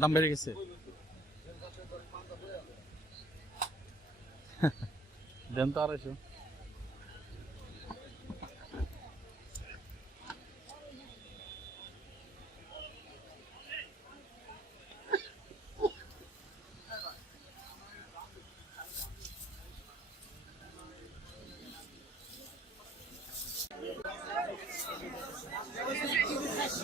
ನಮ್ಮ ಬೇರೆ ದೇನು ಆ